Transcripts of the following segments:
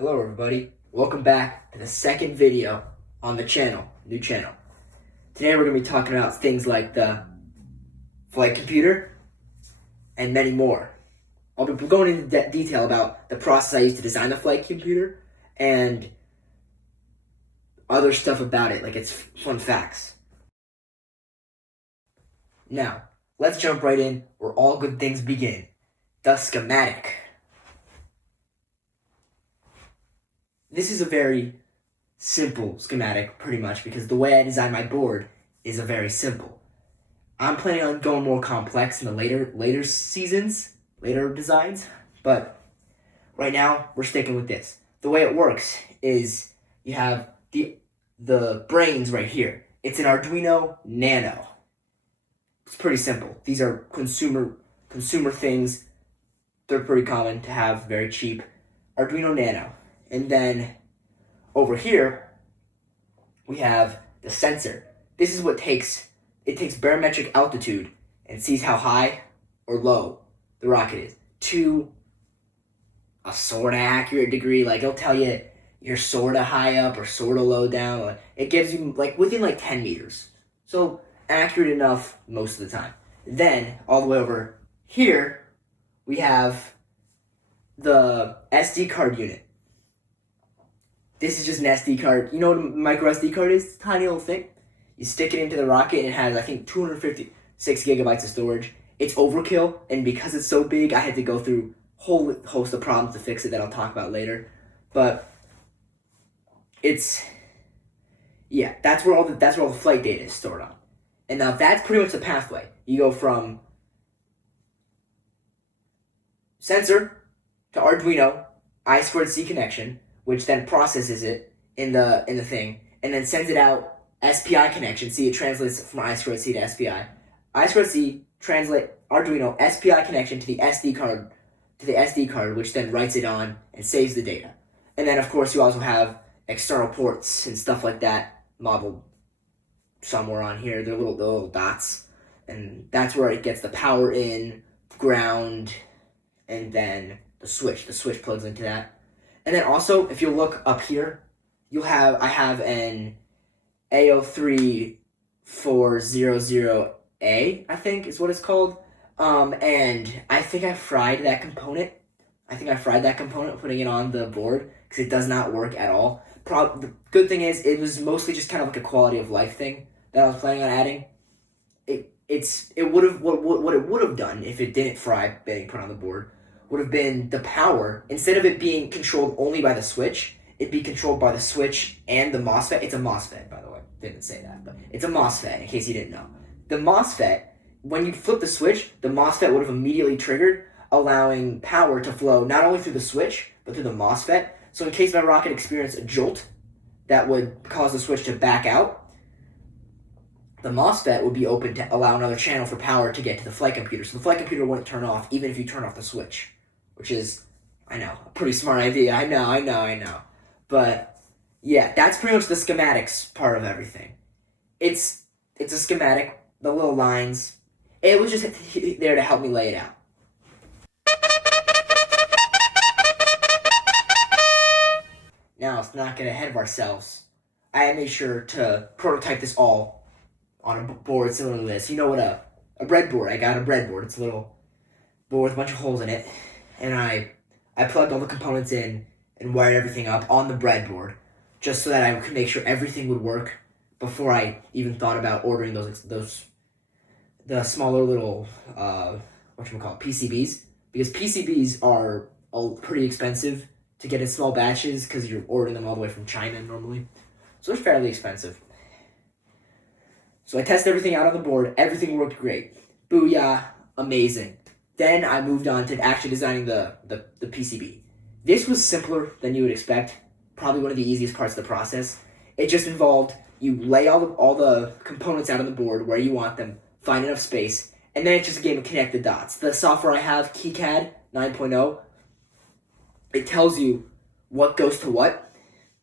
Hello everybody, welcome back to the second video on the channel, new channel. Today we're going to be talking about things like the flight computer and many more. I'll be going into detail about the process I used to design the flight computer and other stuff about it, like its fun facts. Now, let's jump right in where all good things begin, the schematic. This is a very simple schematic, pretty much, because the way I design my board is a very simple. I'm planning on going more complex in the later seasons, later designs, but right now we're sticking with this. The way it works is you have the brains right here. It's an Arduino Nano. It's pretty simple. These are consumer things. They're pretty common to have, very cheap. Arduino Nano. And then over here, we have the sensor. This is what takes barometric altitude and sees how high or low the rocket is to a sort of accurate degree. Like it'll tell you you're sort of high up or sort of low down. It gives you like within like 10 meters. So accurate enough most of the time. Then all the way over here, we have the SD card unit. This is just an SD card. You know what a micro SD card is? It's a tiny little thing. You stick it into the rocket and it has, I think, 256 gigabytes of storage. It's overkill, and because it's so big, I had to go through a whole host of problems to fix it that I'll talk about later. But that's where all the flight data is stored on. And now that's pretty much the pathway. You go from sensor to Arduino I2C connection, which then processes it in the thing, and then sends it out SPI connection. See, it translates from I2C to SPI. I2C translate Arduino SPI connection to the SD card, which then writes it on and saves the data. And then, of course, you also have external ports and stuff like that modeled somewhere on here. They're little dots, and that's where it gets the power in, ground, and then the switch. The switch plugs into that. And then also, if you look up here, I have an A03400A, I think is what it's called. And I think I fried that component. Putting it on the board because it does not work at all. The good thing is it was mostly just kind of like a quality of life thing that I was planning on adding. What it would have done if it didn't fry being put on the board would have been the power. Instead of it being controlled only by the switch, it'd be controlled by the switch and the MOSFET. It's a MOSFET, by the way. Didn't say that, but it's a MOSFET, in case you didn't know. The MOSFET, when you flip the switch, the MOSFET would have immediately triggered, allowing power to flow not only through the switch, but through the MOSFET. So in case my rocket experienced a jolt that would cause the switch to back out, the MOSFET would be open to allow another channel for power to get to the flight computer. So the flight computer wouldn't turn off, even if you turn off the switch. Which is, I know, a pretty smart idea. I know. But, yeah, that's pretty much the schematics part of everything. It's a schematic, the little lines. It was just there to help me lay it out. Now, let's not get ahead of ourselves. I made sure to prototype this all on a board similar to this. You know what a breadboard. I got a breadboard. It's a little board with a bunch of holes in it. And I plugged all the components in and wired everything up on the breadboard just so that I could make sure everything would work before I even thought about ordering the smaller little PCBs, because PCBs are pretty expensive to get in small batches because you're ordering them all the way from China normally. So they're fairly expensive. So I tested everything out on the board. Everything worked great. Booyah, amazing. Then I moved on to actually designing the PCB. This was simpler than you would expect. Probably one of the easiest parts of the process. It just involved you lay all the components out on the board where you want them, find enough space, and then it's just a game of connect the dots. The software I have, KiCad 9.0, it tells you what goes to what.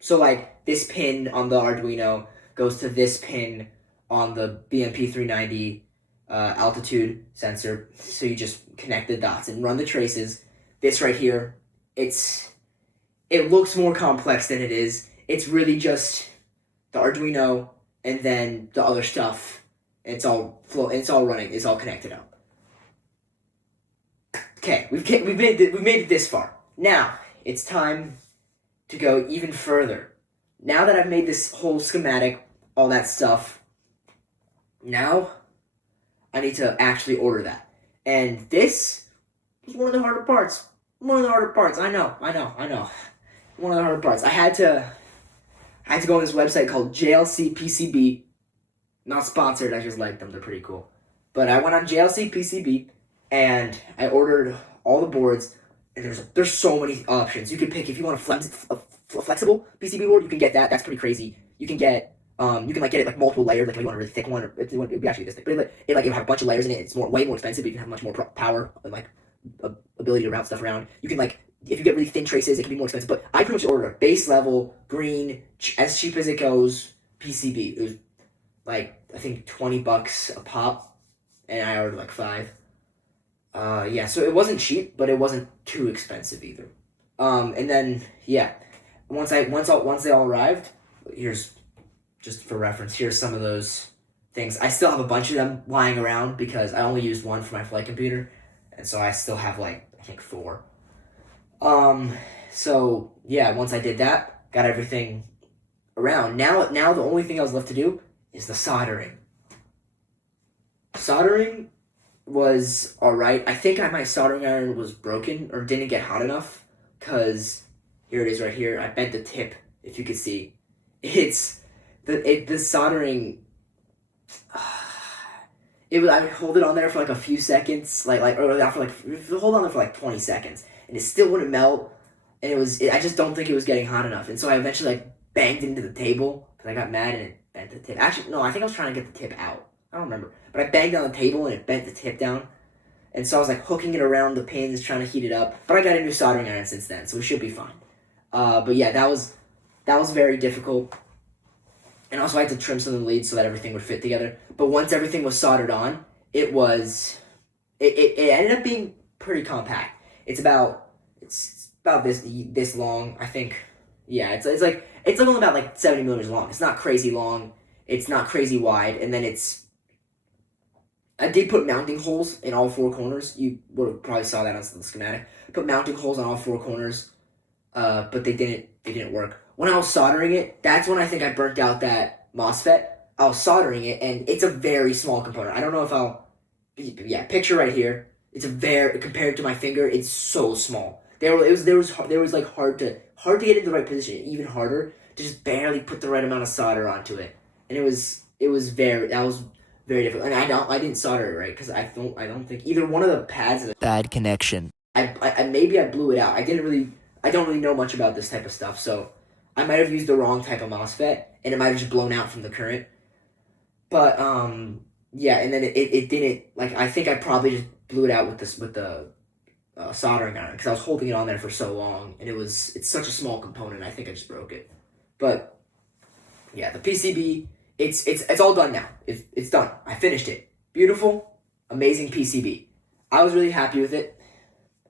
So like this pin on the Arduino goes to this pin on the BMP390 altitude sensor, so you just connect the dots and run the traces. This right here, it's it looks more complex than it is. It's really just the Arduino and then the other stuff. It's all running. It's all connected up. Okay, we've made it this far. Now it's time to go even further. Now that I've made this whole schematic, all that stuff, now I need to actually order that. And this was one of the harder parts. One of the harder parts. I know. One of the harder parts. I had to go on this website called JLC.PCB. Not sponsored, I just like them. They're pretty cool. But I went on JLC.PCB and I ordered all the boards. And there's so many options. You can pick if you want a flexible PCB board. You can get that. That's pretty crazy. You can get get it like multiple layers. Like if you want a really thick one, or if you want, it would be actually this thick. But it'll have a bunch of layers in it. It's way more expensive. But you can have much more power and like ability to route stuff around. You can if you get really thin traces, it can be more expensive. But I pretty much ordered a base level green, as cheap as it goes PCB. It was like I think $20 a pop, and I ordered like 5. Yeah, so it wasn't cheap, but it wasn't too expensive either. And then once they all arrived, here's just for reference. Here's some of those things. I still have a bunch of them lying around because I only used one for my flight computer, and so I still have like I think 4. So yeah, once I did that, got everything around. Now the only thing I was left to do is the soldering. Soldering was alright. I think my soldering iron was broken or didn't get hot enough, because here it is right here. I bent the tip, if you could see. It's the soldering. I would hold it on there for like a few seconds, hold on there for like 20 seconds, and it still wouldn't melt. And I just don't think it was getting hot enough, and so I eventually banged into the table because I got mad and it bent the tip. Actually, no, I think I was trying to get the tip out. I don't remember, but I banged on the table and it bent the tip down, and so I was hooking it around the pins, trying to heat it up. But I got a new soldering iron since then, so it should be fine. But yeah, that was very difficult. And also I had to trim some of the leads so that everything would fit together. But once everything was soldered on, it ended up being pretty compact. It's about this long, I think. Yeah, it's only about 70 millimeters long. It's not crazy long. It's not crazy wide. And then I did put mounting holes in all 4 corners. You probably saw that on the schematic. Put mounting holes on all 4 corners, but they didn't work. When I was soldering it, that's when I think I burnt out that MOSFET. I was soldering it, and it's a very small component. I don't know if picture right here. It's compared to my finger, it's so small. There was hard to get in the right position, even harder to just barely put the right amount of solder onto it, and that was very difficult. And I didn't solder it right because I don't think either one of the pads has a bad connection. Maybe I blew it out. I don't really know much about this type of stuff, so I might have used the wrong type of MOSFET, and it might have just blown out from the current. But yeah, and then it didn't. I think I probably just blew it out with the soldering iron because I was holding it on there for so long, and it's such a small component. I think I just broke it. But yeah, the PCB, it's all done now. It's done. I finished it. Beautiful, amazing PCB. I was really happy with it.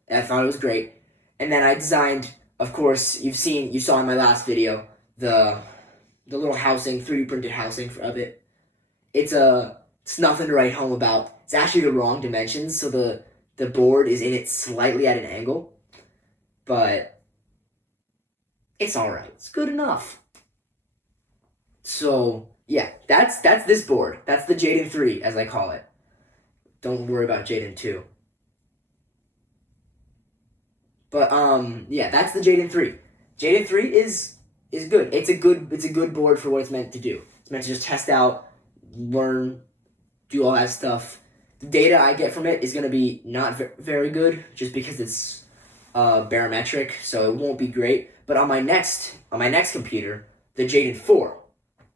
I thought it was great. And then I designed, of course, you saw in my last video, the little housing, 3D printed housing of it. It's nothing to write home about. It's actually the wrong dimensions, so the board is in it slightly at an angle. But it's alright. It's good enough. So, yeah, that's this board. That's the Jaden 3, as I call it. Don't worry about Jaden 2. But yeah, that's the Jaden 3. Jaden 3 is good. It's a good board for what it's meant to do. It's meant to just test out, learn, do all that stuff. The data I get from it is going to be not very good, just because it's barometric, so it won't be great. But on my next computer, the Jaden 4,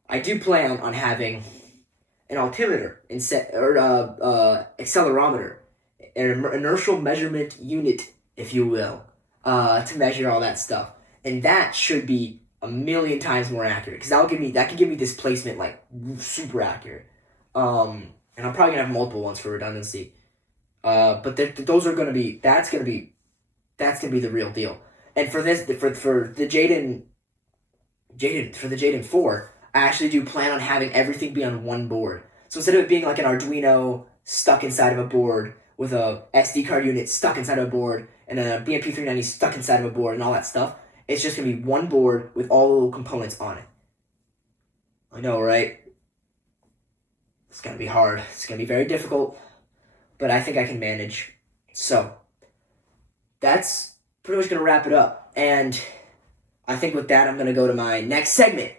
I do plan on having an altimeter accelerometer, an inertial measurement unit, if you will, to measure all that stuff, and that should be a million times more accurate because that can give me displacement super accurate. And I'm probably gonna have multiple ones for redundancy. But those are gonna be that's gonna be the real deal. And for the Jaden 4, I actually do plan on having everything be on one board. So instead of it being like an Arduino stuck inside of a board with a SD card unit stuck inside of a board and a BMP390 stuck inside of a board and all that stuff, it's just going to be one board with all the little components on it. I know, right? It's going to be hard. It's going to be very difficult, but I think I can manage. So, that's pretty much going to wrap it up. And I think with that, I'm going to go to my next segment.